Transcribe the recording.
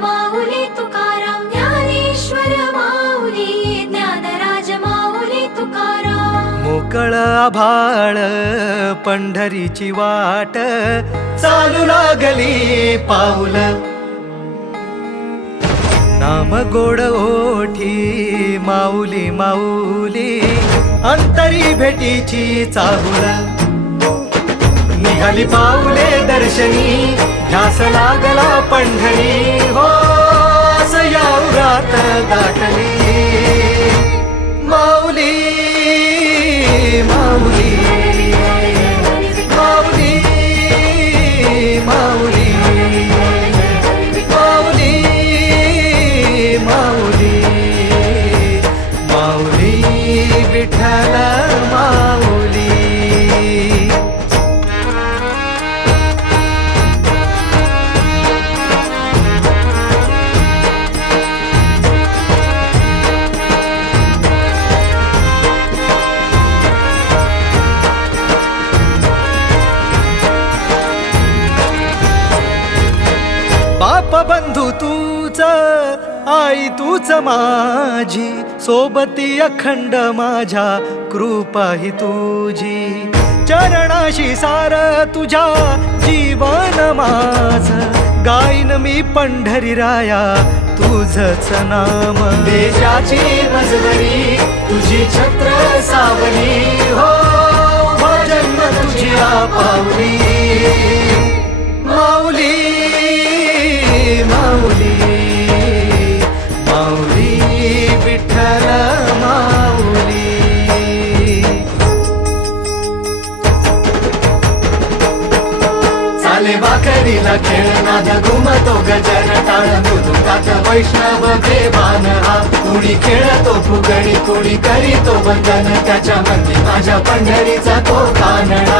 माऊली तुकाराम, ज्ञानेश्वर माऊली ज्ञानराज माऊली तुकाराम. मोकळ आभाळ पंढरीची वाट, चालू लागली पाऊल. नाम गोड ओठी माऊली माऊली, अंतरी भेटीची चाहुल. निघाली पाऊले दर्शनी, ध्यास लागला पंढरी. हो या उरात दाटली माऊली माऊली माऊली माऊली माऊली माऊली माऊली विठ्ठल माऊली. बाप बंधू तूच, आई तूच माझी, सोबती अखंड माझ्या कृपा ही तुझी. चरणाशी सार तुझ्या जीवन माझ, गाईन मी पंढरी राया तुझच नाम. देशाची मजवरी तुझी छत्र सावली, हो भजन तुझी पावली. माऊली माऊली माऊली विठ्ठल माऊली. चाले वाकरीला खेळ नाद घुमतो गजर टाळ, मृदुंगात वैष्णव देवान हा. कुणी खेळतो फुगडी कुणी करीतो वंदन, त्याच्या मंदी माझ्या पंढरीचा तो कानडा.